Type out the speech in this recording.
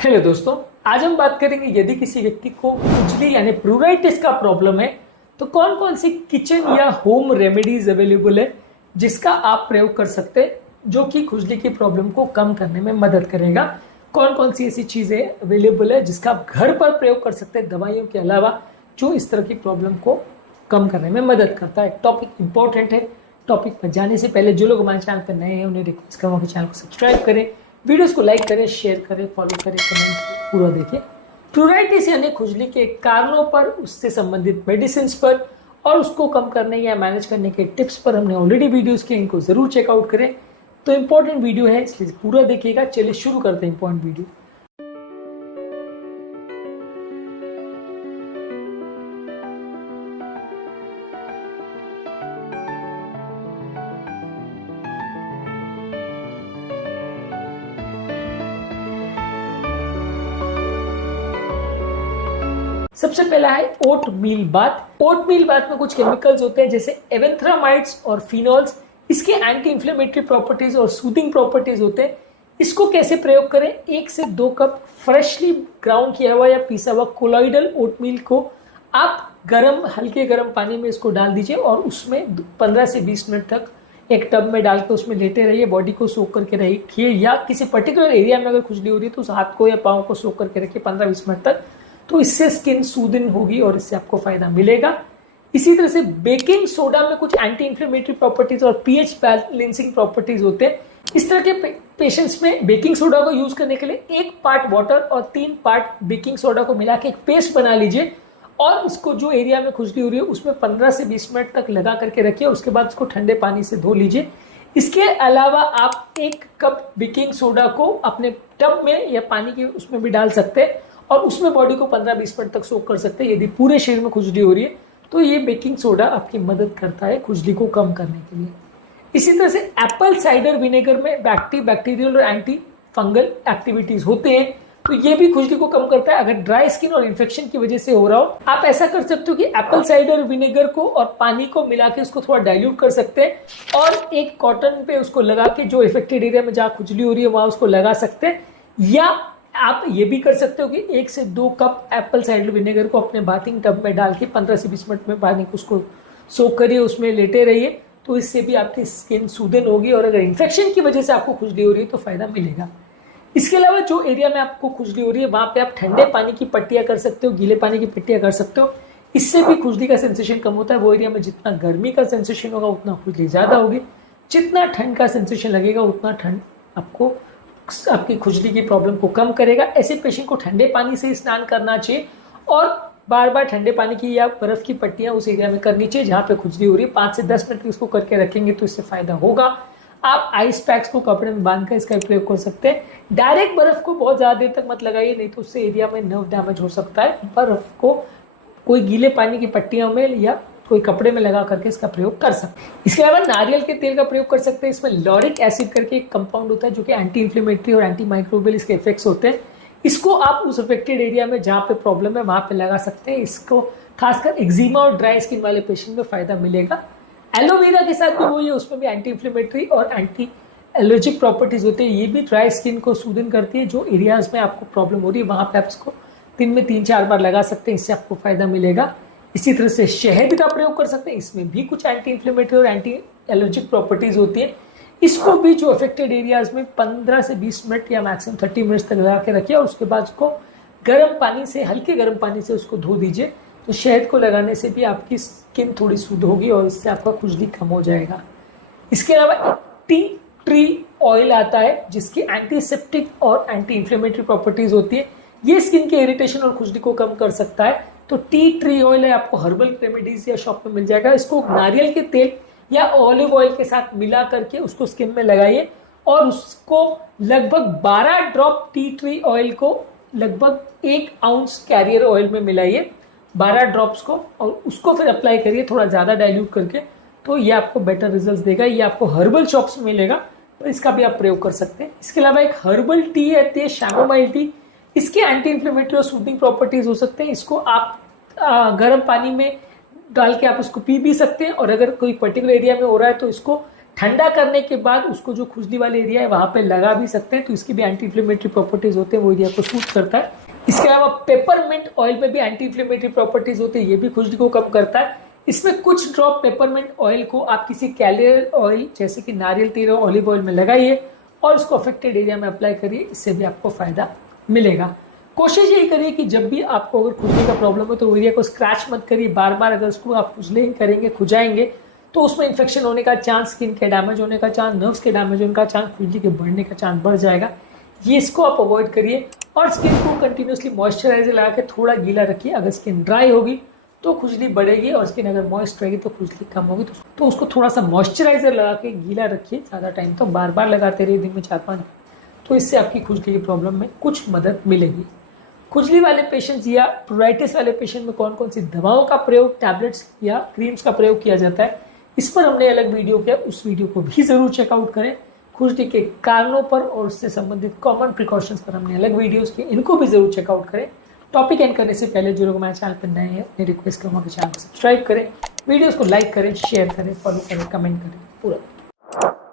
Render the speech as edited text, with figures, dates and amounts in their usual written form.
Hello दोस्तों, आज हम बात करेंगे यदि किसी व्यक्ति को खुजली यानी प्लूराइटिस का प्रॉब्लम है तो कौन कौन सी किचन या होम रेमेडीज अवेलेबल है जिसका आप प्रयोग कर सकते हैं जो कि खुजली की प्रॉब्लम को कम करने में मदद करेगा। कौन कौन सी ऐसी चीजें अवेलेबल है जिसका आप घर पर प्रयोग कर सकते हैं दवाइयों के अलावा, जो इस तरह की प्रॉब्लम को कम करने में मदद करता है। टॉपिक इंपॉर्टेंट है। टॉपिक पर जाने से पहले जो लोग हमारे चैनल पर नए हैं उन्हें रिक्वेस्ट करूँगा कि चैनल को सब्सक्राइब करें, वीडियोस को लाइक करें, शेयर करें, फॉलो करें, कमेंट करें, पूरा देखिए। प्लूराइटिस यानी खुजली के कारणों पर, उससे संबंधित मेडिसिन पर और उसको कम करने या मैनेज करने के टिप्स पर हमने ऑलरेडी वीडियोस किए, इनको जरूर चेकआउट करें। तो इंपॉर्टेंट वीडियो है इसलिए पूरा देखिएगा। चलिए शुरू करते हैं इंपॉर्टेंट वीडियो। सबसे पहला है ओट मील बाथ। ओट मील बाथ में कुछ केमिकल्स होते हैं जैसे एवेंथ्रामाइड्स और फिनोल्स। इसके एंटी इंफ्लेमेटरी प्रॉपर्टीज और सूदिंग प्रॉपर्टीज होते हैं। इसको कैसे प्रयोग करें? 1 से 2 कप फ्रेशली ग्राउंड किया हुआ या पीसा हुआ कोलॉइडल ओटमील को आप हल्के गर्म पानी में इसको डाल दीजिए और उसमें 15 से 20 मिनट तक एक टब में डाल के उसमें लेटे रहिए। बॉडी को सोख करके रखिए या किसी पर्टिकुलर एरिया में अगर खुजली हो रही है तो उस हाथ को या पाँव को सोख करके रखिए 15-20 मिनट तक। तो इससे स्किन सूदिन होगी और इससे आपको फायदा मिलेगा। इसी तरह से बेकिंग सोडा में कुछ एंटी इंफ्लेमेटरी प्रॉपर्टीज और पीएच बैलेंसिंग प्रॉपर्टीज होते हैं। इस तरह के पेशेंट्स में बेकिंग सोडा को यूज करने के लिए 1 पार्ट वाटर और 3 पार्ट बेकिंग सोडा को मिला के एक पेस्ट बना लीजिए और इसको जो एरिया में खुजली हो रही है उसमें 15 से 20 मिनट तक लगा करके रखिए। उसके बाद उसको ठंडे पानी से धो लीजिए। इसके अलावा आप 1 कप बेकिंग सोडा को अपने टब में या पानी के उसमें भी डाल सकते हैं और उसमें बॉडी को 15-20 मिनट तक सोक कर सकते हैं। यदि पूरे शरीर में खुजली हो रही है तो ये बेकिंग सोडा आपकी मदद करता है खुजली को कम करने के लिए। इसी तरह से एप्पल साइडर विनेगर में बैक्टीरियल और एंटी फंगल एक्टिविटीज होते हैं तो ये भी खुजली को कम करता है। अगर ड्राई स्किन और इन्फेक्शन की वजह से हो रहा हो, आप ऐसा कर सकते हो कि एप्पल साइडर विनेगर को और पानी को मिला के उसको थोड़ा डाइल्यूट कर सकते हैं और एक कॉटन पे उसको लगा के जो इफेक्टेड एरिया में जहाँ खुजली हो रही है वहां उसको लगा सकते हैं। या आप ये भी कर सकते हो कि 1 से 2 कप एप्पल साइडर विनेगर को अपने बाथिंग टब में डाल के 15 से 20 मिनट में पानी को उसको सोक करिए, उसमें लेटे रहिए। तो इससे भी आपकी स्किन सूदन होगी और अगर इन्फेक्शन की वजह से आपको खुजली हो रही है तो फायदा मिलेगा। इसके अलावा जो एरिया में आपको खुजली हो रही है वहां पे आप ठंडे पानी की पट्टियां कर सकते हो, गीले पानी की पट्टियां कर सकते हो। इससे भी खुजली का सेंसेशन कम होता है। वो एरिया में जितना गर्मी का सेंसेशन होगा उतना खुजली ज्यादा होगी, जितना ठंड का सेंसेशन लगेगा उतना ठंड आपको आपकी खुजली की प्रॉब्लम को कम करेगा। ऐसे पेशेंट को ठंडे पानी से स्नान करना चाहिए और बार बार ठंडे पानी की या बर्फ की पट्टियां उस एरिया में करनी चाहिए जहां पे खुजली हो रही है। 5 से 10 मिनट उसको करके रखेंगे तो इससे फायदा होगा। आप आइस पैक्स को कपड़े में बांधकर इसका प्रयोग कर सकते हैं। डायरेक्ट बर्फ को बहुत ज्यादा देर तक मत लगाइए, नहीं तो उससे एरिया में नर्व डैमेज हो सकता है। बर्फ को कोई गीले पानी की पट्टियों में या कोई कपड़े में लगा करके इसका प्रयोग कर सकते हैं। इसके अलावा नारियल के तेल का प्रयोग कर सकते हैं। इसमें लॉरिक एसिड करके एक कंपाउंड होता है जो कि एंटी इंफ्लेमेटरी और एंटी माइक्रोबियल इसके इफेक्ट्स होते हैं। इसको आप उस अफेक्टेड एरिया में जहाँ पे प्रॉब्लम है वहां पे लगा सकते हैं। इसको खासकर एक्जिमा और ड्राई स्किन वाले पेशेंट में फायदा मिलेगा। एलोवेरा के साथ भी वही है, उसमें भी एंटी इंफ्लेमेटरी और एंटी एलर्जिक प्रॉपर्टीज होती है। ये भी ड्राई स्किन को सूदन करती है। जो एरियाज में आपको प्रॉब्लम हो रही है वहां पे आप इसको दिन में 3-4 बार लगा सकते हैं, इससे आपको फायदा मिलेगा। इसी तरह से शहद का प्रयोग कर सकते हैं। इसमें भी कुछ एंटी इंफ्लेमेटरी और एंटी एलर्जिक प्रॉपर्टीज होती है। इसको भी जो अफेक्टेड एरियाज में 15 से 20 मिनट या मैक्सिमम 30 मिनट तक लगा के रखिए और उसके बाद उसको गर्म पानी से, हल्के गर्म पानी से उसको धो दीजिए। तो शहद को लगाने से भी आपकी स्किन थोड़ी शुद्ध होगी और इससे आपका खुजली कम हो जाएगा। इसके अलावा टी ट्री ऑयल आता है जिसकी एंटीसेप्टिक और एंटी इंफ्लेमेटरी प्रॉपर्टीज होती है। ये स्किन के इरिटेशन और खुजली को कम कर सकता है। तो टी ट्री ऑयल है, आपको हर्बल रेमेडीज या शॉप में मिल जाएगा। इसको नारियल के तेल या ऑलिव ऑयल के साथ मिला करके उसको स्किन में लगाइए और उसको लगभग 12 ड्रॉप टी ट्री ऑयल को लगभग 1 आउंस कैरियर ऑयल में मिलाइए, 12 ड्रॉप्स को, और उसको फिर अप्लाई करिए थोड़ा ज्यादा डाइल्यूट करके। तो ये आपको बेटर रिजल्ट देगा। ये आपको हर्बल शॉप्स में मिलेगा तो इसका भी आप प्रयोग कर सकते हैं। इसके अलावा एक हर्बल टी आती है, शैमोमाइल टी। इसके एंटी इंफ्लेमेटरी और सूदिंग प्रॉपर्टीज हो सकते हैं। इसको आप गर्म पानी में डाल के आप उसको पी भी सकते हैं और अगर कोई पर्टिकुलर एरिया में हो रहा है तो इसको ठंडा करने के बाद उसको जो खुजली वाले एरिया है वहां पे लगा भी सकते हैं, तो इसकी भी एंटी इन्फ्लेमेटरी प्रॉपर्टीज होते हैं, वो एरिया को सूट करता है। इसके अलावा पेपरमिंट ऑयल में भी एंटी इन्फ्लेमेटरी प्रॉपर्टीज होती है, ये भी खुजली को कम करता है। इसमें कुछ ड्रॉप पेपरमिंट ऑयल को आप किसी कैलियर ऑयल जैसे कि नारियल तेल और ऑलिव ऑयल में लगाइए और उसको अफेक्टेड एरिया में अप्लाई करिए, इससे भी आपको फायदा मिलेगा। कोशिश यही करिए कि जब भी आपको अगर खुजली का प्रॉब्लम हो तो एरिया को स्क्रैच मत करिए बार बार। अगर उसको आप खुजली करेंगे, खुजाएंगे, तो उसमें इन्फेक्शन होने का चांस, स्किन के डैमेज होने का चांस, नर्व्स के डैमेज होने का चांस, खुजली के बढ़ने का चांस बढ़ जाएगा। ये इसको आप अवॉइड करिए और स्किन को कंटिन्यूसली मॉइस्चराइजर लगा के थोड़ा गीला रखिए। अगर स्किन ड्राई होगी तो खुजली बढ़ेगी और स्किन अगर मॉइस्ट रहेगी तो खुजली कम होगी। तो उसको थोड़ा सा मॉइस्चराइजर लगा के गीला रखिए ज़्यादा टाइम, तो बार बार लगाते रहिए दिन में 4-5, तो इससे आपकी खुजली की प्रॉब्लम में कुछ मदद मिलेगी। खुजली वाले पेशेंट्स या प्रोराइटिस वाले पेशेंट में कौन कौन सी दवाओं का प्रयोग, टैबलेट्स या क्रीम्स का प्रयोग किया जाता है, इस पर हमने अलग वीडियो किया, उस वीडियो को भी जरूर चेकआउट करें। खुजली के कारणों पर और उससे संबंधित कॉमन प्रिकॉशंस पर हमने अलग वीडियोस किए, इनको भी जरूर चेकआउट करें। टॉपिक एंड करने से पहले जो लोग हमारे चैनल पर नए हैं, मैं रिक्वेस्ट करूँगा कि चैनल को सब्सक्राइब करें, वीडियोस को लाइक करें, शेयर करें, फॉलो करें, कमेंट करें पूरा।